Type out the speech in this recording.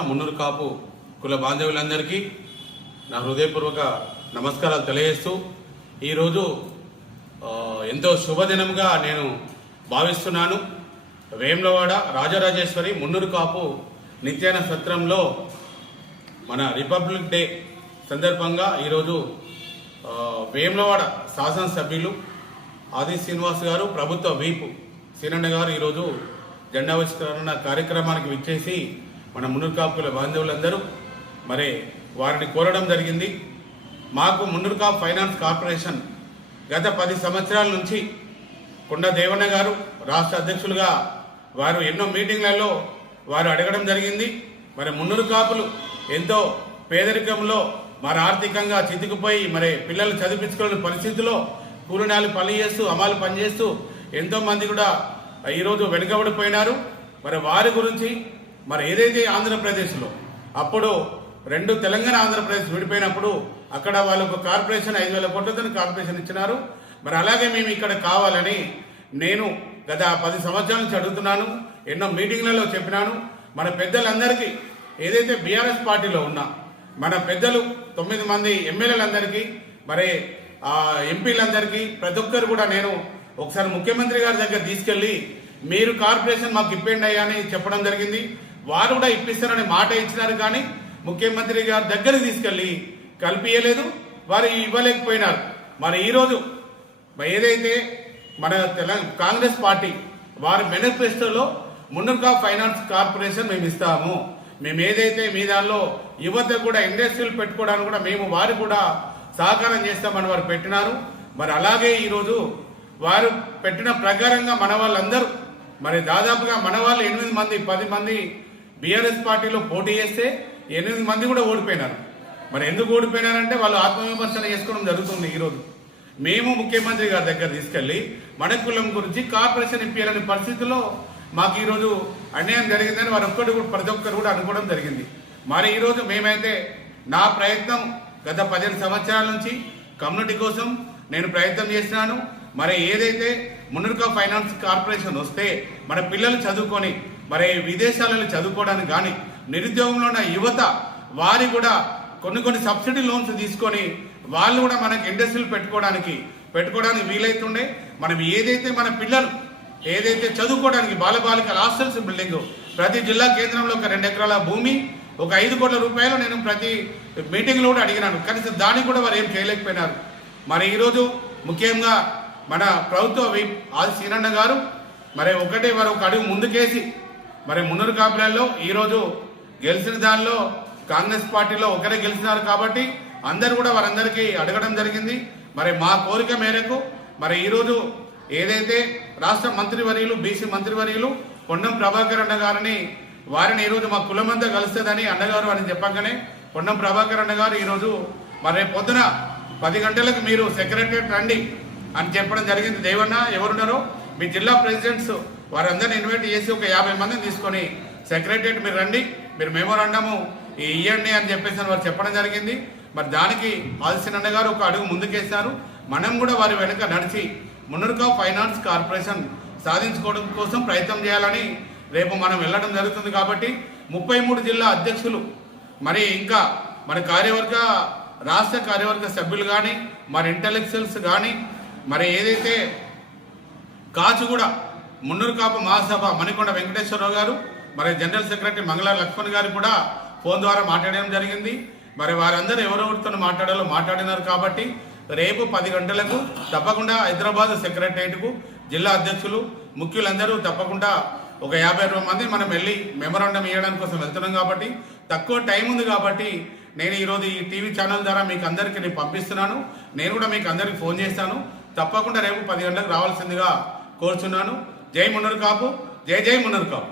రాష్ట్ర మున్నూరు కాపు కుల బాంధవులందరికీ నా హృదయపూర్వక నమస్కారాలు తెలియజేస్తూ ఈరోజు ఎంతో శుభదినంగా నేను భావిస్తున్నాను. వేములవాడ రాజరాజేశ్వరి మున్నూరు కాపు నిత్యాన సత్రంలో మన రిపబ్లిక్ డే సందర్భంగా ఈరోజు వేములవాడ శాసనసభ్యులు ఆది శ్రీనివాస్ గారు, ప్రభుత్వ వీపు సీనన్న గారు ఈరోజు జెండావిష్కరణ కార్యక్రమానికి విచ్చేసి మన మున్నూరు కాపుల బాంధవులందరూ మరి వారిని కోరడం జరిగింది. మాకు మున్నూరు కాపు ఫైనాన్స్ కార్పొరేషన్ గత 10 సంవత్సరాల నుంచి కొండ దేవన్న గారు రాష్ట్ర అధ్యక్షులుగా వారు ఎన్నో మీటింగ్లలో వారు అడగడం జరిగింది. మరి మున్నూరు కాపులు ఎంతో పేదరికంలో మరి ఆర్థికంగా చితికిపోయి మరి పిల్లలు చదివించుకోలేని పరిస్థితిలో కూలినాలు పని చేస్తూ అమలు పనిచేస్తూ ఎంతో మంది కూడా ఈరోజు వెనుకబడిపోయినారు. మరి వారి గురించి మరి ఏదైతే ఆంధ్రప్రదేశ్లో అప్పుడు 2 తెలంగాణ ఆంధ్రప్రదేశ్ విడిపోయినప్పుడు అక్కడ వాళ్ళు ఒక కార్పొరేషన్ 5,000 కోట్లతో కార్పొరేషన్ ఇచ్చినారు. మరి అలాగే మేము ఇక్కడ కావాలని నేను గత 10 సంవత్సరాల నుంచి అడుగుతున్నాను. ఎన్నో మీటింగ్లలో చెప్పినాను. మన పెద్దలందరికీ ఏదైతే బీఆర్ఎస్ పార్టీలో ఉన్నా మన పెద్దలు 9 మంది ఎమ్మెల్యేలందరికీ మరి ఎంపీలందరికీ ప్రతి ఒక్కరు కూడా నేను ఒకసారి ముఖ్యమంత్రి గారి దగ్గర తీసుకెళ్లి మీరు కార్పొరేషన్ మాకు ఇప్పండి అయ్యా అని చెప్పడం జరిగింది. వారు కూడా ఇప్పిస్తారని మాట ఇచ్చినారు. కానీ ముఖ్యమంత్రి గారి దగ్గరికి తీసుకెళ్లి కల్పియలేదు, వారు ఇవ్వలేకపోయినారు. మరి ఈరోజు ఏదైతే మన కాంగ్రెస్ పార్టీ వారి మేనిఫెస్టోలో మున్నూరు కాపు ఫైనాన్స్ కార్పొరేషన్ మేము ఇస్తాము, మేము ఏదైతే మీ దానిలో యువత కూడా ఇండస్ట్రీలు పెట్టుకోవడానికి కూడా మేము వారు కూడా సహకారం చేస్తామని వారు పెట్టినారు. మరి అలాగే ఈరోజు వారు పెట్టిన ప్రకారంగా మన వాళ్ళందరూ మరి దాదాపుగా మన వాళ్ళు 8 మంది 10 మంది బీఆర్ఎస్ పార్టీలో పోటీ చేస్తే 8 మంది కూడా ఓడిపోయినారు. మరి ఎందుకు ఓడిపోయినారంటే వాళ్ళు ఆత్మవిమర్శన చేసుకోవడం జరుగుతుంది. ఈరోజు మేము ముఖ్యమంత్రి గారి దగ్గర తీసుకెళ్లి మన కులం గురించి కార్పొరేషన్ ఇప్పించాలనే పరిస్థితిలో మాకు ఈరోజు అన్యాయం జరిగిందని వారు ప్రతి ఒక్కరు కూడా అనుకోవడం జరిగింది. మరి ఈరోజు మేమైతే నా ప్రయత్నం గత 15 సంవత్సరాల నుంచి కమ్యూనిటీ కోసం నేను ప్రయత్నం చేస్తున్నాను. మరి ఏదైతే మున్నూరు కాపు ఫైనాన్స్ కార్పొరేషన్ వస్తే మన పిల్లలు చదువుకొని మరి విదేశాలలో చదువుకోవడానికి కానీ నిరుద్యోగంలో ఉన్న యువత వారి కూడా కొన్ని సబ్సిడీ లోన్స్ తీసుకొని వాళ్ళు కూడా మనకి ఇండస్ట్రీలు పెట్టుకోవడానికి వీలైతుండే. మనం ఏదైతే మన పిల్లలు ఏదైతే చదువుకోవడానికి బాలబాలికల హాస్టల్స్ బిల్డింగ్ ప్రతి జిల్లా కేంద్రంలో ఒక 2 ఎకరాల భూమి ఒక 5 కోట్ల రూపాయలు నేను ప్రతి మీటింగ్లో కూడా అడిగినాను. కనీసం దానికి కూడా వారు ఏం చేయలేకపోయినారు. మరి ఈరోజు ముఖ్యంగా మన ప్రభుత్వ ఆది శ్రీనన్న గారు మరి వారు ఒక అడుగు ముందుకేసి మరి మున్నూరు కాపులలో ఈరోజు గెలిచిన దానిలో కాంగ్రెస్ పార్టీలో ఒకరే గెలిచినారు కాబట్టి అందరు కూడా వారందరికీ అడగడం జరిగింది. మరి మా కోరిక మేరకు మరి ఈరోజు ఏదైతే రాష్ట్ర మంత్రివర్యులు బీసీ మంత్రివర్యులు పొన్నం ప్రభాకర్ అన్న గారిని వారిని ఈరోజు మా కులమంతా కలుస్తుందని అన్నగారు అని చెప్పగానే పొన్నం ప్రభాకర్ అన్న గారు ఈరోజు మరి పొద్దున 10 గంటలకు మీరు సెక్రటరియట్ రండి అని చెప్పడం జరిగింది. దేవన్న ఎవరున్నారో మీ జిల్లా ప్రెసిడెంట్స్ వారందరిని ఇన్వైట్ చేసి ఒక 50 మందిని తీసుకొని సెక్రటరియట్ మీరు రండి, మీరు మెమోరాండము ఇవ్వండి అని చెప్పేసి వారు చెప్పడం జరిగింది. మరి దానికి ఆదిశనన్న గారు ఒక అడుగు ముందుకేశారు. మనం కూడా వారి వెనుక నడిచి మున్నూరు కాపు ఫైనాన్స్ కార్పొరేషన్ సాధించుకోవడం కోసం ప్రయత్నం చేయాలని రేపు మనం వెళ్ళడం జరుగుతుంది. కాబట్టి 33 జిల్లా అధ్యక్షులు మరి ఇంకా మన రాష్ట్ర కార్యవర్గ సభ్యులు కానీ మరి ఇంటలెక్చువల్స్ కానీ మరి ఏదైతే కాచిగూడ మున్నూరు కాపు మహాసభ మణికొండ వెంకటేశ్వరరావు గారు మరి జనరల్ సెక్రటరీ మంగళ లక్ష్మణ్ గారు కూడా ఫోన్ ద్వారా మాట్లాడడం జరిగింది. మరి వారందరూ ఎవరెవరితో మాట్లాడినారు కాబట్టి రేపు 10 గంటలకు తప్పకుండా హైదరాబాద్ సెక్రటరియట్కు జిల్లా అధ్యక్షులు ముఖ్యులందరూ తప్పకుండా ఒక 50 మంది మనం వెళ్ళి మెమరాండం ఇవ్వడానికి కోసం వెళ్తున్నాం. కాబట్టి తక్కువ టైం ఉంది కాబట్టి నేను ఈరోజు ఈ టీవీ ఛానల్ ద్వారా మీకు అందరికీ నేను పంపిస్తున్నాను. నేను కూడా మీకు అందరికి ఫోన్ చేస్తాను. తప్పకుండా రేపు 10 గంటలకు రావాల్సిందిగా కోరుచున్నాను. జై మున్నూరు కాపు, జై జై మున్నూరు కాపు.